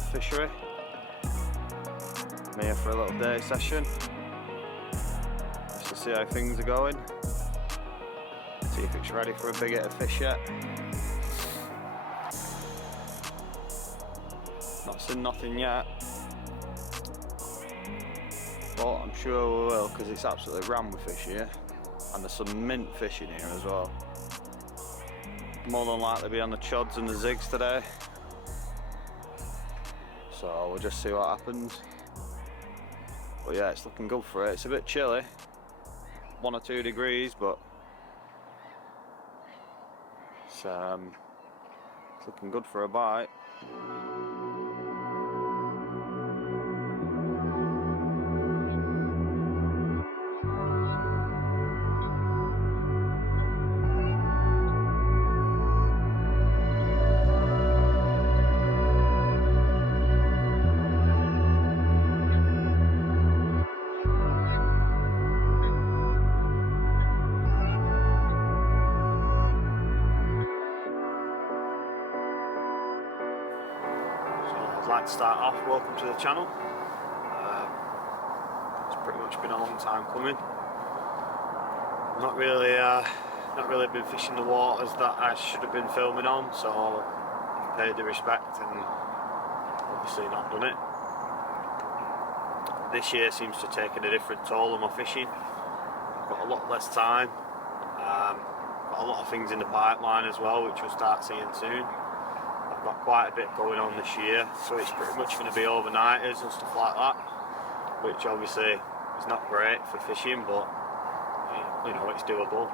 Pilsworth fishery. I'm here for a little day session just to see how things are going, see if it's ready for a big hit of fish yet. Not seen nothing yet, but I'm sure we will, because it's absolutely rammed with fish here, and there's some mint fish in here as well. More than likely be on the chods and the zigs today, so we'll just see what happens. But yeah, it's looking good for it. It's a bit chilly, 1 or 2 degrees, but it's looking good for a bite. I'd like to start off, welcome to the channel. It's pretty much been a long time coming. Not really been fishing the waters that I should have been filming on, so I've paid the respect and obviously not done it. This year seems to have taken a different toll on my fishing. I've got a lot less time, got a lot of things in the pipeline as well, which we'll start seeing soon. I've got quite a bit going on this year, so it's pretty much going to be overnighters and stuff like that, which obviously is not great for fishing, but you know, it's doable.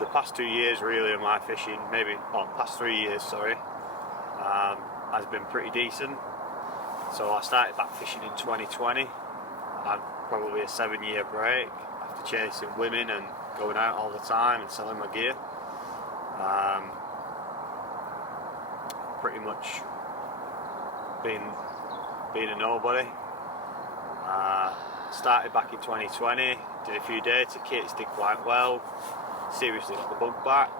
The past 2 years really of my fishing, past 3 years, sorry, has been pretty decent. So I started back fishing in 2020. I had probably a 7-year break after chasing women and going out all the time and selling my gear. Pretty much being a nobody. Started back in 2020, did a few day tickets, did quite well. Seriously got the bug back.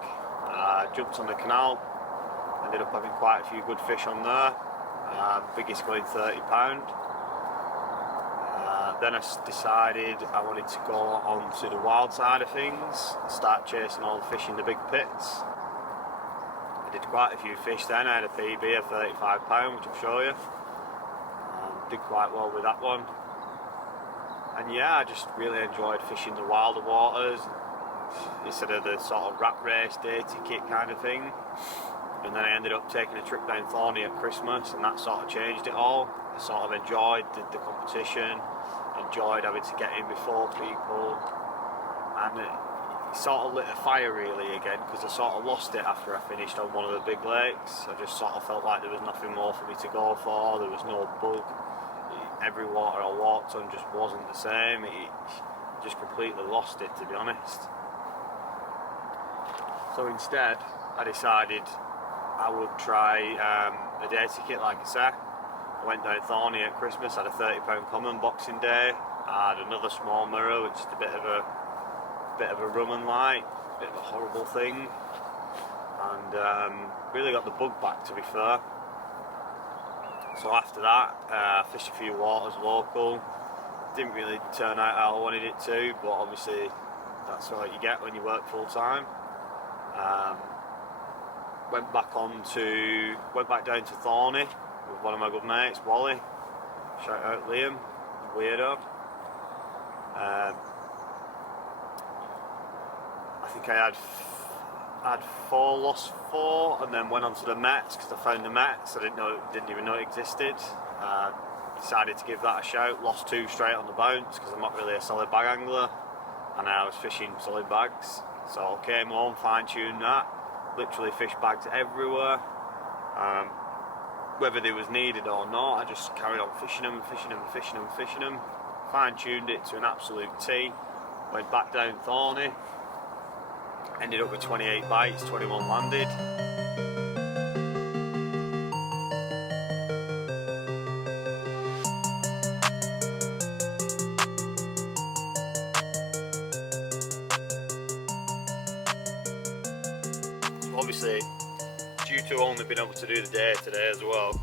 Jumped on the canal, ended up having quite a few good fish on there. Biggest going £30. Then I decided I wanted to go on to the wild side of things, start chasing all the fish in the big pits. I did quite a few fish then. I had a PB of £35, which I'll show you. Did quite well with that one. And yeah, I just really enjoyed fishing the wilder waters instead of the sort of rat race day ticket kind of thing. And then I ended up taking a trip down Thorney at Christmas, and that sort of changed it all. I sort of enjoyed the competition, enjoyed having to get in before people, and it sort of lit a fire really again, because I sort of lost it after I finished on one of the big lakes. I just sort of felt like there was nothing more for me to go for. There was no bug. Every water I walked on just wasn't the same. It just completely lost it, to be honest. So instead I decided I would try a day ticket, like I said. I went down Thorney at Christmas, had a £30 common Boxing Day. I had another small mirror, which is a bit of a rum and light, a bit of a horrible thing, and really got the bug back, to be fair. So after that, I fished a few waters local. Didn't really turn out how I wanted it to, but obviously that's what you get when you work full time. Went back down to Thorney with one of my good mates, Wally. Shout out Liam, weirdo. I think I had 4, lost 4, and then went on to the Mets because I found the Mets. I didn't even know it existed. Decided to give that a shout. Lost 2 straight on the bounce because I'm not really a solid bag angler, and I was fishing solid bags. So I came home, fine-tuned that. Literally fish bags everywhere. Whether they was needed or not, I just carried on fishing them. Fine-tuned it to an absolute T. Went back down Thorney. Ended up with 28 bites, 21 landed. So obviously due to only being able to do the day today as well,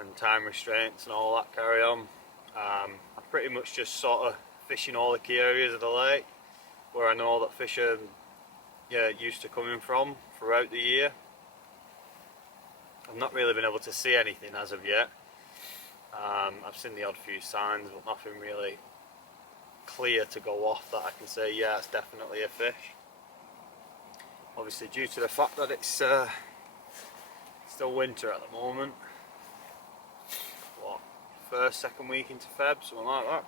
and time restraints and all that carry on, I'm pretty much just sort of fishing all the key areas of the lake where I know that fish are used to coming from throughout the year. I've not really been able to see anything as of yet. I've seen the odd few signs, but nothing really clear to go off that I can say, yeah, it's definitely a fish. Obviously, due to the fact that it's still winter at the moment. What, first, second week into Feb, something like that.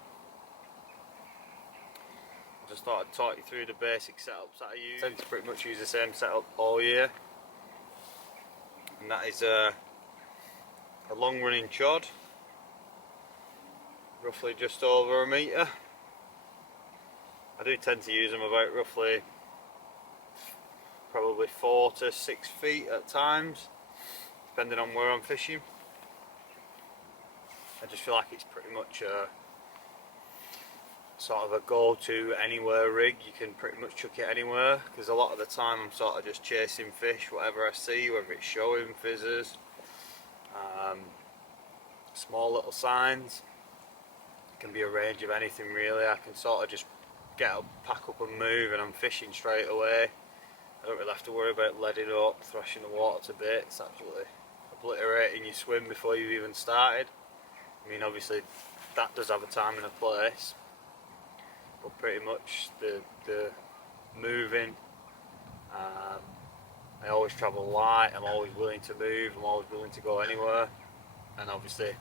I just thought I'd talk you through the basic setups that I use. I tend to pretty much use the same setup all year, and that is a long running chod, roughly just over a metre. I do tend to use them about roughly probably 4 to 6 feet at times, depending on where I'm fishing. I just feel like it's pretty much a sort of a go-to anywhere rig. You can pretty much chuck it anywhere, because a lot of the time I'm sort of just chasing fish, whatever I see, whether it's showing, fizzers, small little signs. It can be a range of anything really. I can sort of just get up, pack up and move, and I'm fishing straight away. I don't really have to worry about leading up, thrashing the water to bits, actually obliterating your swim before you've even started. I mean, obviously that does have a time and a place, but pretty much the moving, I always travel light, I'm always willing to move, I'm always willing to go anywhere, and obviously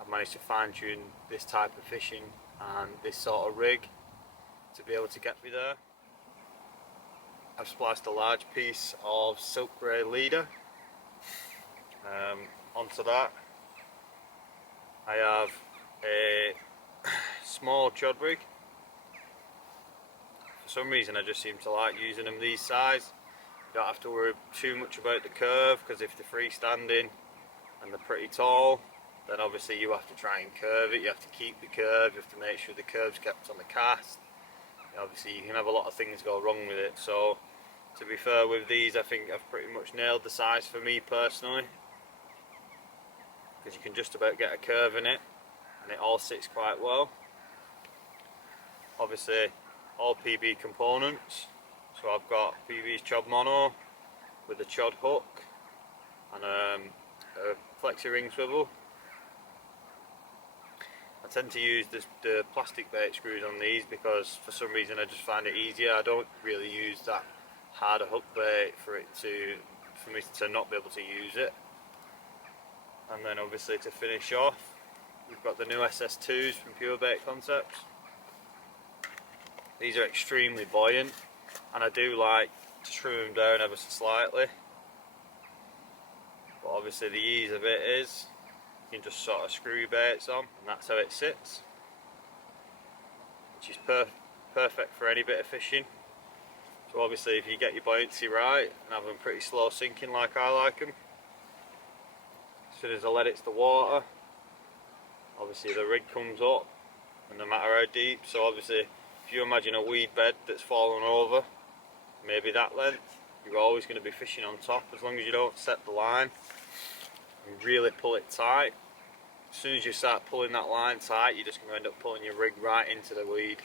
I've managed to fine tune this type of fishing and this sort of rig to be able to get me there. I've spliced a large piece of silk grey leader. Onto that I have a small chod rig. For some reason I just seem to like using them these size. You don't have to worry too much about the curve, because if they're freestanding and they're pretty tall, then obviously you have to try and curve it, you have to keep the curve, you have to make sure the curve's kept on the cast. Obviously you can have a lot of things go wrong with it, so to be fair with these, I think I've pretty much nailed the size for me personally, because you can just about get a curve in it and it all sits quite well. Obviously all PB components, so I've got PB's chod mono with a chod hook and a flexi ring swivel. I tend to use the plastic bait screws on these because for some reason I just find it easier. I don't really use that harder hook bait for me to not be able to use it. And then obviously to finish off, we've got the new SS2s from Pure Bait Concepts. These are extremely buoyant, and I do like to trim them down ever so slightly. But obviously the ease of it is you can just sort of screw baits on, and that's how it sits, which is perfect for any bit of fishing. So obviously if you get your buoyancy right and have them pretty slow sinking like I like them, as soon as I let it to the water, obviously the rig comes up, and no matter how deep, so obviously if you imagine a weed bed that's fallen over, maybe that length, you're always going to be fishing on top, as long as you don't set the line and really pull it tight. As soon as you start pulling that line tight, you're just going to end up pulling your rig right into the weed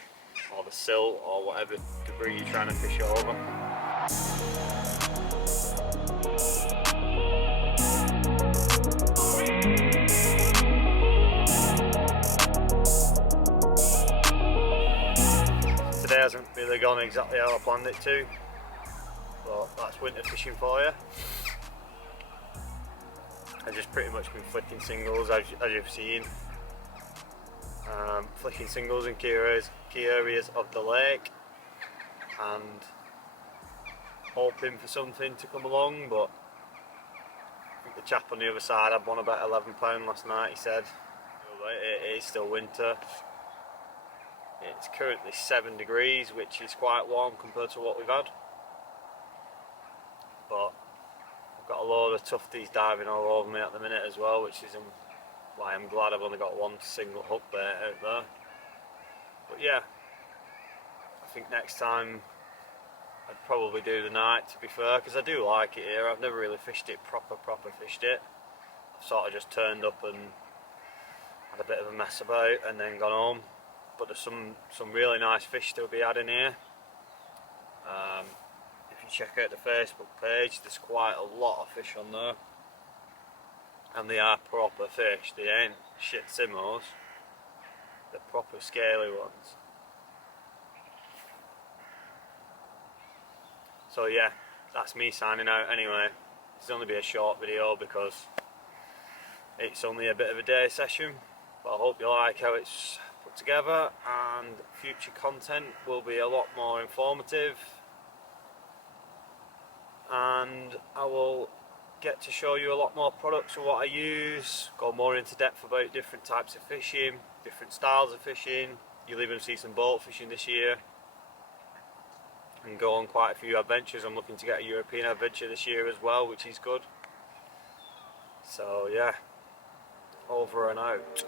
or the silt or whatever debris you're trying to fish over. Today hasn't really gone exactly how I planned it to, but that's winter fishing for you. I've just pretty much been flicking singles as you've seen, flicking singles in key areas of the lake and hoping for something to come along, but I think the chap on the other side had one about £11 last night, he said. It is still winter. It's currently 7 degrees, which is quite warm compared to what we've had, but I've got a load of tufties diving all over me at the minute as well, which is why I'm glad I've only got one single hook bait out there. But yeah, I think next time I'd probably do the night, to be fair, because I do like it here. I've never really fished it proper fished it. I've sort of just turned up and had a bit of a mess about and then gone home. But there's some really nice fish to be had in here. If you check out the Facebook page, there's quite a lot of fish on there, and they are proper fish. They ain't shit simmos, they're proper scaly ones. So yeah, that's me signing out anyway. It's only be a short video because it's only a bit of a day session, but I hope you like how it's put together, and future content will be a lot more informative, and I will get to show you a lot more products of what I use, go more into depth about different types of fishing, different styles of fishing. You'll even see some boat fishing this year, and go on quite a few adventures. I'm looking to get a European adventure this year as well, which is good. So yeah, over and out.